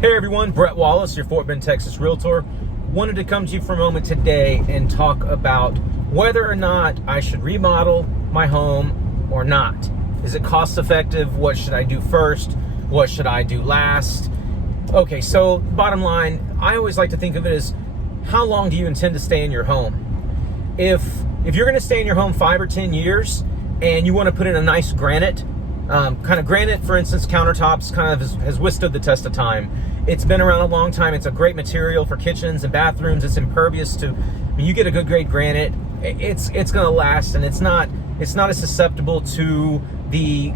Hey everyone, Brett Wallace, your Fort Bend, Texas realtor. Wanted to come to you for a moment today and talk about whether or not I should remodel my home or not. Is it cost effective? What should I do first? What should I do last? Okay, so bottom line, I always like to think of it as how long do you intend to stay in your home? If you're going to stay in your home 5 or 10 years and you want to put in a nice granite, granite, for instance, countertops has withstood the test of time. It's been around a long time. It's a great material for kitchens and bathrooms. It's impervious to, when you get a good grade granite, it's going to last, and it's not as susceptible to the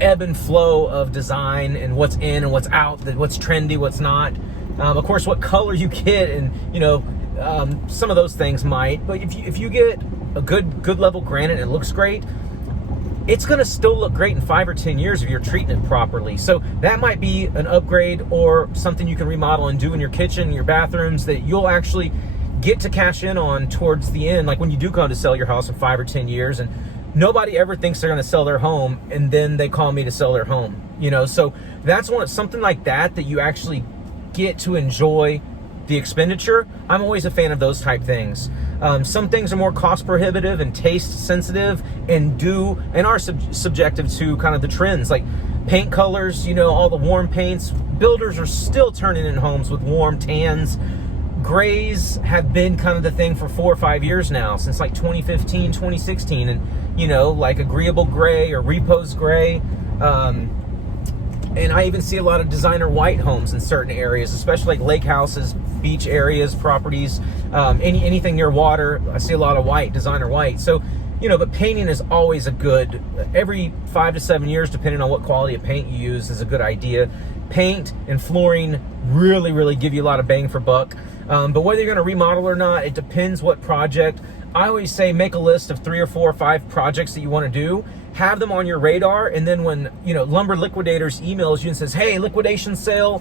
ebb and flow of design and what's in and what's out, what's trendy, what's not. Of course, what color you get, and some of those things might. But if you get a good level granite and it looks great, it's going to still look great in 5 or 10 years if you're treating it properly. So that might be an upgrade or something you can remodel and do in your kitchen, your bathrooms, that you'll actually get to cash in on towards the end. Like when you do come to sell your house in 5 or 10 years, and nobody ever thinks they're going to sell their home, and then they call me to sell their home. So that's something like that you actually get to enjoy the expenditure. I'm always a fan of those type things. Some things are more cost prohibitive and taste sensitive and are subjective to kind of the trends, like paint colors, all the warm paints. Builders are still turning in homes with warm tans. Grays have been kind of the thing for 4 or 5 years now, since like 2015, 2016. And, like agreeable gray or repose gray. And I even see a lot of designer white homes in certain areas, especially like lake houses, beach areas, properties, anything near water. I see a lot of white, designer white. So, but painting is always every 5 to 7 years, depending on what quality of paint you use, is a good idea. Paint and flooring really, really give you a lot of bang for buck. But whether you're going to remodel or not, it depends what project. I always say make a list of 3 or 4 or 5 projects that you want to do. Have them on your radar, and then when Lumber Liquidators emails you and says, hey, liquidation sale,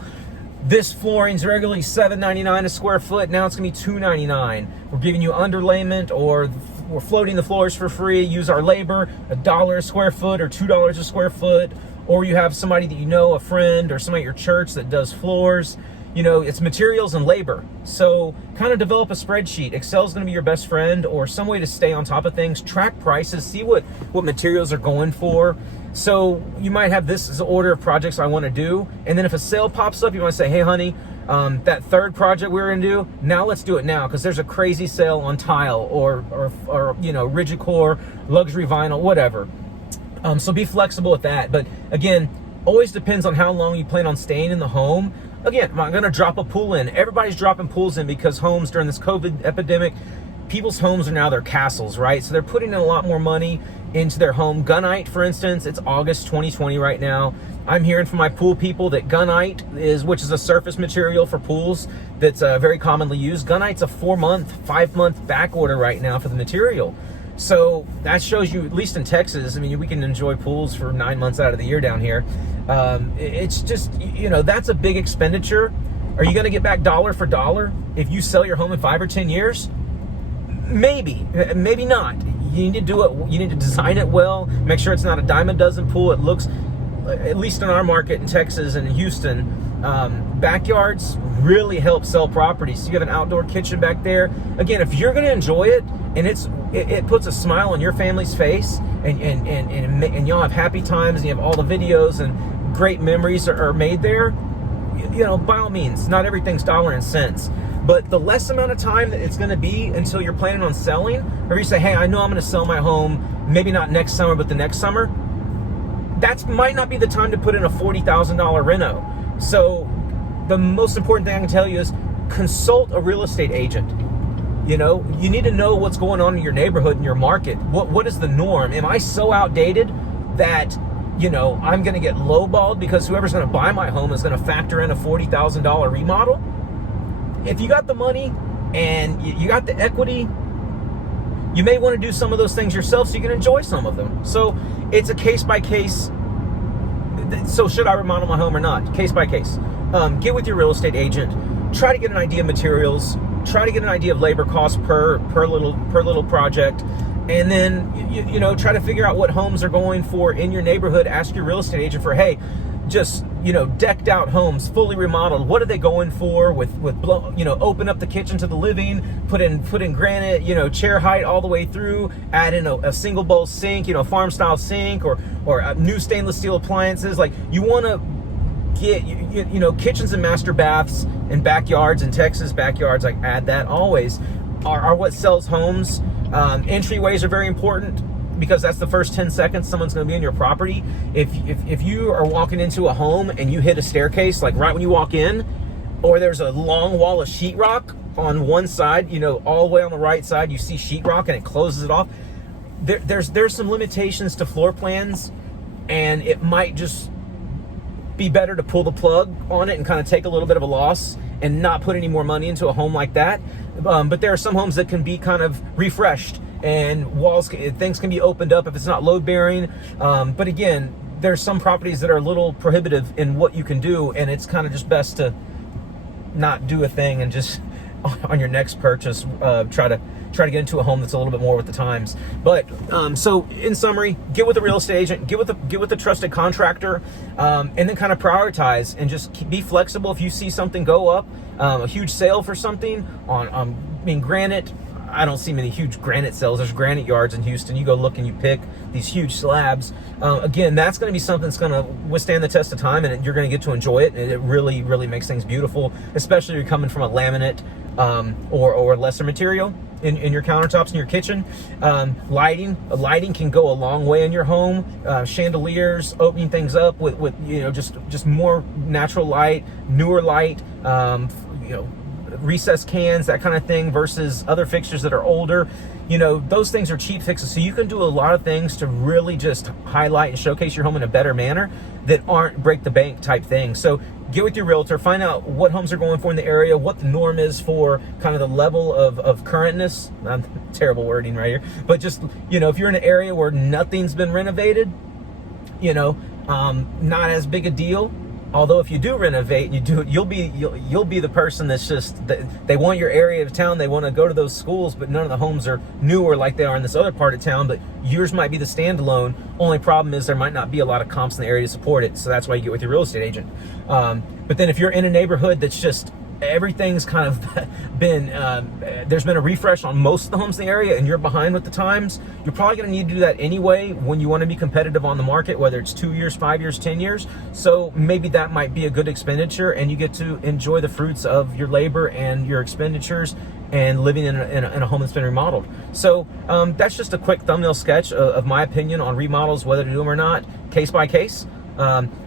this flooring's regularly $7.99 a square foot, now it's gonna be $2.99. We're giving you underlayment, or we're floating the floors for free. Use our labor, $1 a square foot or $2 a square foot. Or you have somebody that a friend or somebody at your church that does floors. It's materials and labor. So kind of develop a spreadsheet. Excel's going to be your best friend, or some way to stay on top of things. Track prices, see what materials are going for. So you might have this as an order of projects I want to do. And then if a sale pops up, you want to say, hey, honey, that third project we were going to do, now let's do it now, because there's a crazy sale on tile or rigid core, luxury vinyl, whatever. So be flexible with that. But again, always depends on how long you plan on staying in the home. Again, I'm not going to drop a pool in. Everybody's dropping pools in because homes during this COVID epidemic, people's homes are now their castles, right? So they're putting in a lot more money into their home. Gunite, for instance, it's August 2020 right now. I'm hearing from my pool people that gunite which is a surface material for pools that's very commonly used. Gunite's a 4-month, 5-month back order right now for the material. So that shows you, at least in Texas, we can enjoy pools for 9 months out of the year down here. It's just, that's a big expenditure. Are you going to get back dollar for dollar if you sell your home in 5 or 10 years? Maybe not. You need to do it. You need to design it well. Make sure it's not a dime a dozen pool. It looks, at least in our market in Texas and in Houston, backyards really help sell properties. So you have an outdoor kitchen back there. Again, if you're going to enjoy it, and it puts a smile on your family's face, and y'all have happy times, and you have all the videos and great memories are made there, by all means, not everything's dollar and cents. But the less amount of time that it's going to be until you're planning on selling, or you say, hey, I know I'm going to sell my home, maybe not next summer, but the next summer, that might not be the time to put in a $40,000 reno. So the most important thing I can tell you is consult a real estate agent. You need to know what's going on in your neighborhood and your market. What is the norm? Am I so outdated that, I'm going to get lowballed because whoever's going to buy my home is going to factor in a $40,000 remodel? If you got the money and you got the equity, you may want to do some of those things yourself so you can enjoy some of them. So it's a case by case. So should I remodel my home or not? Case by case. Get with your real estate agent. Try to get an idea of materials. Try to get an idea of labor costs per little project, and then try to figure out what homes are going for in your neighborhood. Ask your real estate agent for, hey, just, you know, decked out homes, fully remodeled. What are they going for with you know, open up the kitchen to the living, put in granite, you know, chair height all the way through, add in a single bowl sink, you know, farm style sink, or new stainless steel appliances. Like, you want to get, you know, kitchens and master baths and backyards in Texas, backyards, like, add that always, are what sells homes. Entryways are very important, because that's the first 10 seconds someone's going to be in your property. If you are walking into a home and you hit a staircase, like right when you walk in, or there's a long wall of sheetrock on one side, you know, all the way on the right side, you see sheetrock and it closes it off. There's some limitations to floor plans, and it might just be better to pull the plug on it and kind of take a little bit of a loss and not put any more money into a home like that. But there are some homes that can be kind of refreshed, and things can be opened up if it's not load bearing. But again, there's some properties that are a little prohibitive in what you can do, and it's kind of just best to not do a thing and just on your next purchase try to get into a home that's a little bit more with the times. But so in summary, get with a real estate agent, get with a trusted contractor, and then kind of prioritize and just be flexible. If you see something go up, a huge sale for something on I mean, granite, I don't see many huge granite sales. There's granite yards in Houston. You go look and you pick these huge slabs. Again, that's going to be something that's going to withstand the test of time, and you're going to get to enjoy it. And it really, really makes things beautiful, especially if you're coming from a laminate or lesser material in your countertops in your kitchen. Lighting can go a long way in your home. Chandeliers, opening things up with you know, just more natural light, newer light. You know, recessed cans, that kind of thing, versus other fixtures that are older. You know, those things are cheap fixes, so you can do a lot of things to really just highlight and showcase your home in a better manner that aren't break the bank type things. So get with your realtor, find out what homes are going for in the area, what the norm is for kind of the level of currentness. Terrible wording right here, but just, you know, if you're in an area where nothing's been renovated, you know, not as big a deal. Although if you do renovate and you do it, you'll be the person that's just, they want your area of town, they want to go to those schools, but none of the homes are newer like they are in this other part of town. But yours might be the standalone. Only problem is there might not be a lot of comps in the area to support it. So that's why you get with your real estate agent. But then if you're in a neighborhood that's just, everything's kind of been, there's been a refresh on most of the homes in the area, and you're behind with the times, you're probably going to need to do that anyway when you want to be competitive on the market, whether it's 2 years, 5 years, 10 years. So maybe that might be a good expenditure, and you get to enjoy the fruits of your labor and your expenditures and living in a home that's been remodeled. So that's just a quick thumbnail sketch of my opinion on remodels, whether to do them or not, case by case.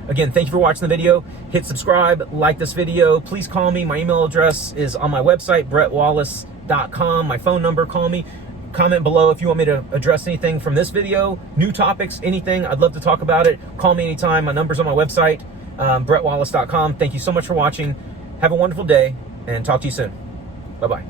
Again, thank you for watching the video. Hit subscribe, like this video. Please call me. My email address is on my website, brettwallace.com. My phone number, call me. Comment below if you want me to address anything from this video, new topics, anything. I'd love to talk about it. Call me anytime. My number's on my website, brettwallace.com. Thank you so much for watching. Have a wonderful day, and talk to you soon. Bye-bye.